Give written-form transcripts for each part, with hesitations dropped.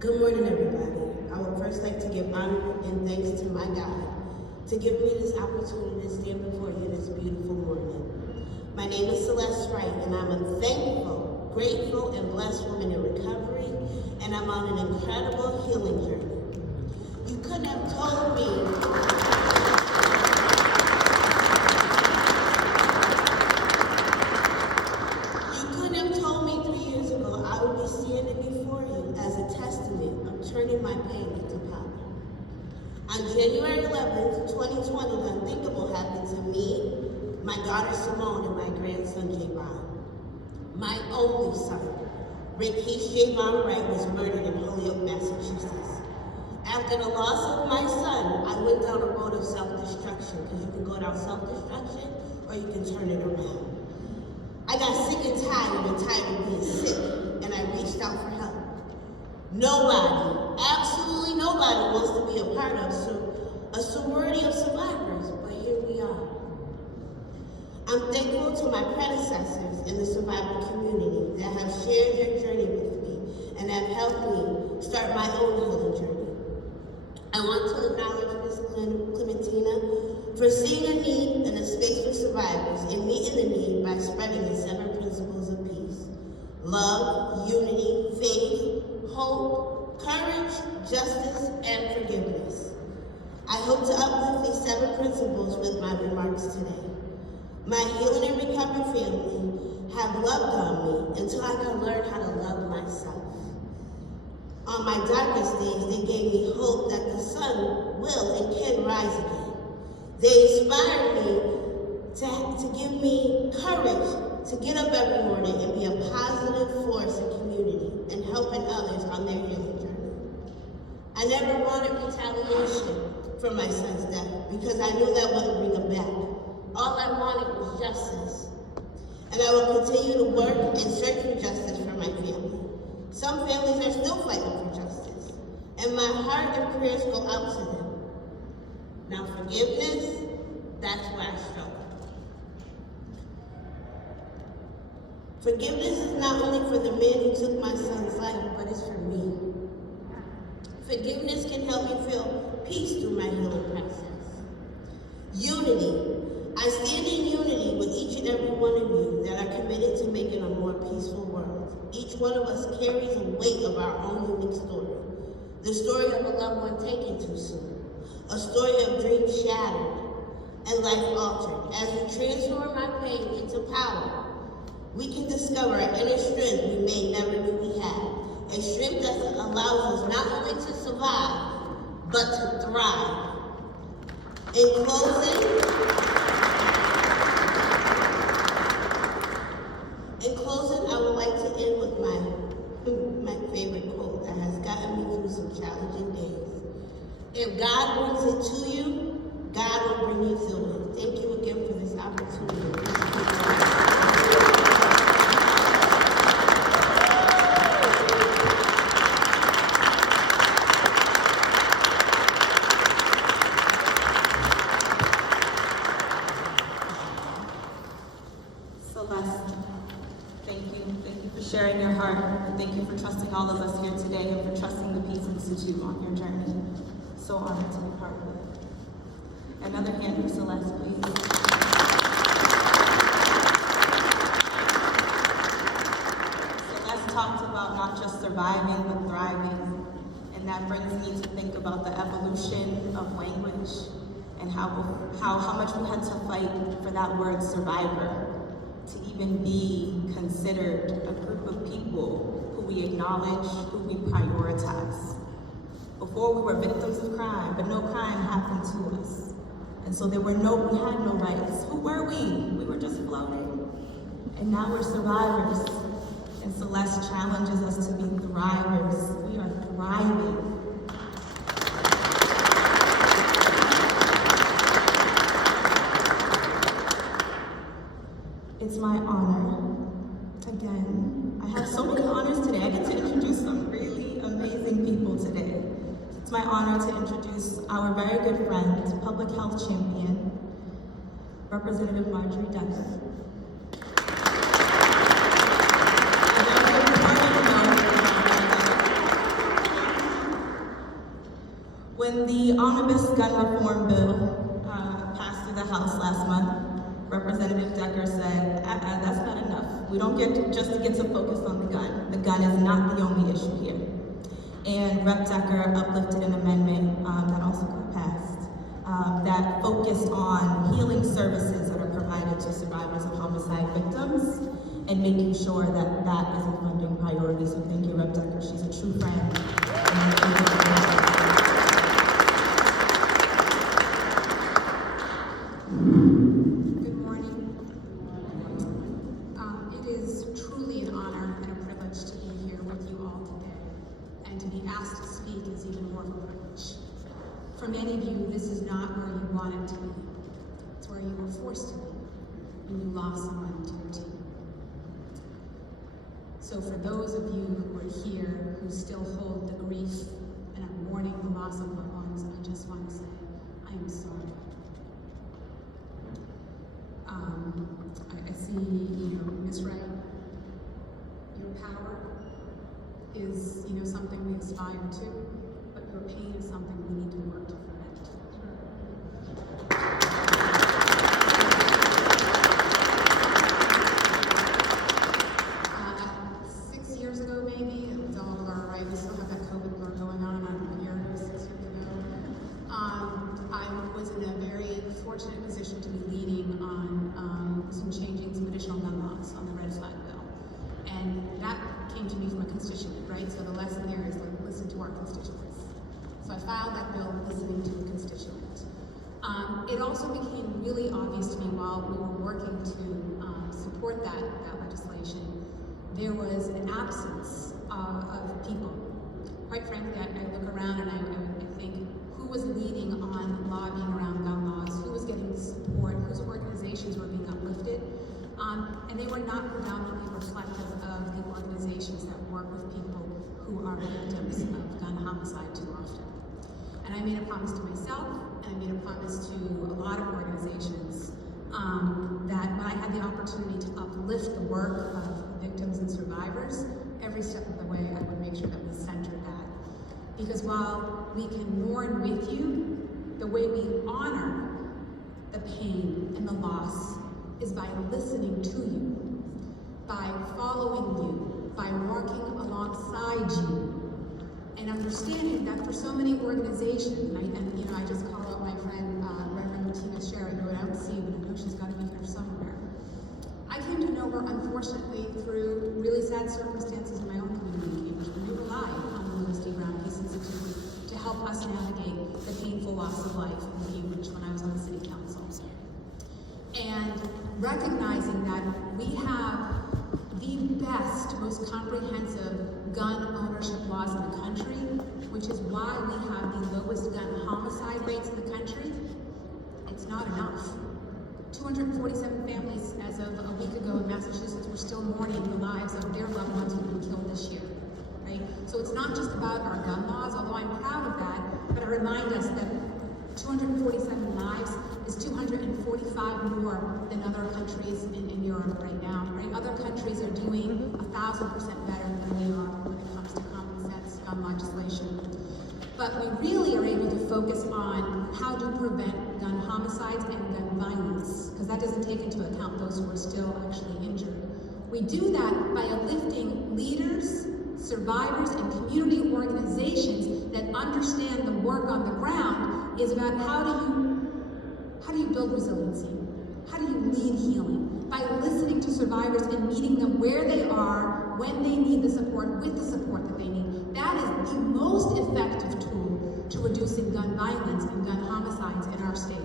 Good morning, everybody. I would first like to give honor and thanks to my God to give me this opportunity to stand before you this beautiful morning. My name is Celeste Wright, and I'm a thankful, grateful, and blessed woman in recovery, and I'm on an incredible healing journey. You couldn't have told me I would be standing before you as a testament of turning my pain into power. On January 11th, 2020, the unthinkable happened to me, my daughter Simone, and my grandson Javon. My only son, Rakesh Javon Wright, was murdered in Holyoke, Massachusetts. After the loss of my son, I went down a road of self-destruction, because you can go down self-destruction or you can turn it around. I got sick and tired of being sick, and I reached out for help. Nobody, absolutely nobody, wants to be a part of a sorority of survivors, but here we are. I'm thankful to my predecessors in the survivor community that have shared their journey with me and have helped me start my own healing journey. I want to acknowledge Ms. Clementina for seeing a need and a space for survivors and meeting the need by spreading the 7 principles of peace: love, unity, faith, hope, courage, justice, and forgiveness. I hope to uplift these 7 principles with my remarks today. My healing and recovery family have loved on me until I could learn how to love myself. On my darkest days, they gave me hope that the sun will and can rise again. They inspired me to give me courage to get up every morning and be a positive force in community and helping others on their healing journey. I never wanted retaliation for my son's death because I knew that wouldn't bring him back. All I wanted was justice. And I will continue to work and search for justice for my family. Some families are still fighting for justice, and my heart and prayers go out to them. Now forgiveness, that's where I struggle. Forgiveness is not only for the man who took my son's life, but it's for me. Forgiveness can help me feel peace through my healing process. Unity. I stand in unity with each and every one of you that are committed to making a more peaceful world. Each one of us carries a weight of our own unique story. The story of a loved one taken too soon. A story of dreams shattered and life altered. As we transform our pain into power, we can discover an inner strength we may never knew we had. A strength that allows us not only to survive, but to thrive. In closing, I would like to end with my favorite quote that has gotten me through some challenging days. If God brings it to you, God will bring you through it. Thank you again for this opportunity. Celeste, thank you for sharing your heart, and thank you for trusting all of us here today and for trusting the Peace Institute on your journey. So honored to be part of it. Another hand for Celeste, please. Celeste talked about not just surviving, but thriving, and that brings me to think about the evolution of language and how much we had to fight for that word survivor to even be considered a group of people who we acknowledge, who we prioritize. Before we were victims of crime, but no crime happened to us. And so we had no rights. Who were we? We were just floating. And now we're survivors. And Celeste challenges us to be thrivers. We are thriving. It's my honor, again. I have so many honors today. I get to introduce some really amazing people today. It's my honor to introduce our very good friend, public health champion, Representative Marjorie Decker. When the omnibus gun reform bill passed through the House last month, Representative Decker said, that's not enough. We don't just get to focus on the gun. The gun is not the only issue here. And Rep. Decker uplifted an amendment that also got passed that focused on healing services that are provided to survivors of homicide victims and making sure that that is a funding priority. So thank you, Rep. Decker. She's a true friend. Asked to speak is even more of a privilege. For many of you, this is not where you wanted to be. It's where you were forced to be when you lost someone to your team. So for those of you who are here who still hold the grief and are mourning the loss of loved ones, I just want to say, I am sorry. I see, Ms. Wright, your power is, something we aspire to, but your pain is something we need to work to prevent. 6 years ago, maybe, it was all blur, right? We still have that COVID blur going on. I don't care, it was 6 years ago. I was in a very fortunate position to be leading on changing some additional gun laws on the red flag bill. And that came to me from a constituent, right? So the lesson there is like, listen to our constituents. So I filed that bill listening to a constituent. It also became really obvious to me while we were working to support that legislation, there was an absence of people. Quite frankly, I look around and I think, who was leading on lobbying around gun laws? Who was getting support? Whose organizations were being uplifted? And they were not predominantly reflective of the organizations that work with people who are victims of gun homicide too often. And I made a promise to myself, and I made a promise to a lot of organizations that when I had the opportunity to uplift the work of victims and survivors, every step of the way I would make sure that we centered that. Because while we can mourn with you, the way we honor the pain and the loss is by listening to you, by following you, by working alongside you, and understanding that for so many organizations, and I just called out my friend Reverend Tina Sherry, who I don't see, but I know she's got to be here somewhere. I came to know her, unfortunately, through really sad circumstances in my own community in Cambridge, when we relied on the Louis D. Brown Peace Institute to help us navigate the painful loss of life in Cambridge when I was on the city council. And recognizing that we have the best, most comprehensive gun ownership laws in the country, which is why we have the lowest gun homicide rates in the country, it's not enough. 247 families as of a week ago in Massachusetts were still mourning the lives of their loved ones who were killed this year, right? So it's not just about our gun laws, although I'm proud of that, but I remind us that 247 lives is 245 more than other countries in Europe right now, right? Other countries are doing 1,000% better than we are when it comes to common sense gun legislation. But we really are able to focus on how to prevent gun homicides and gun violence, because that doesn't take into account those who are still actually injured. We do that by uplifting leaders, survivors, and community organizations that understand the work on the ground is about how do you build resiliency? How do you lead healing? By listening to survivors and meeting them where they are, when they need the support, with the support that they need. That is the most effective tool to reducing gun violence and gun homicides in our state.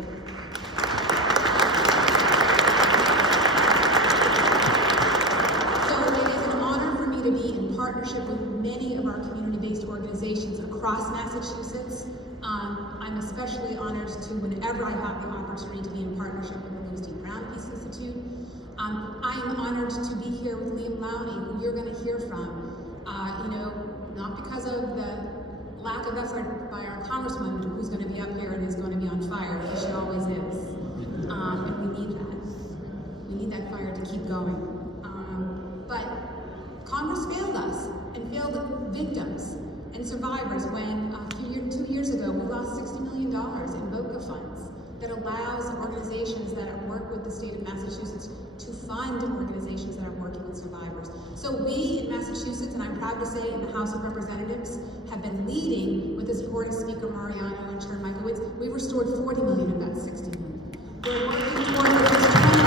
So it is an honor for me to be in partnership with many of our community-based organizations across Massachusetts. I'm especially honored to, whenever I have the opportunity to be in partnership with the Louis D. Brown Peace Institute. I am honored to be here with Liam Lowney, who you're going to hear from. Not because of the lack of effort by our congressman, who's going to be up here and is going to be on fire, as she always is. But we need that. We need that fire to keep going. But Congress failed us and failed victims and survivors when 2 years years ago, we lost $60 million in VOCA funds that allows organizations that work with the state of Massachusetts to fund organizations that are working with survivors. So we in Massachusetts, and I'm proud to say in the House of Representatives, have been leading with the support of Speaker Mariano and Chair Michaelowicz. We restored 40 million of that 60 million. We're working toward the 20 million.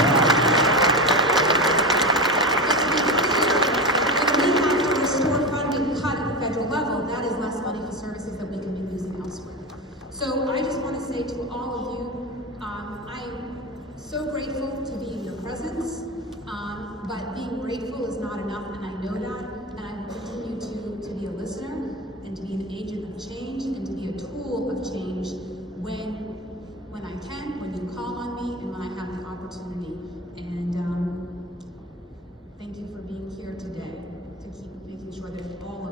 If we have to restore funding cut at the federal level, that is less money for services that we can be using elsewhere. So I just want to say to all of you, I'm so grateful to be in your presence, but being grateful is not enough, and I know that, and I will continue to be a listener, and to be an agent of change, and to be a tool of change when I can, when you call on me, and when I have the opportunity. And thank you for being here today to keep making sure that all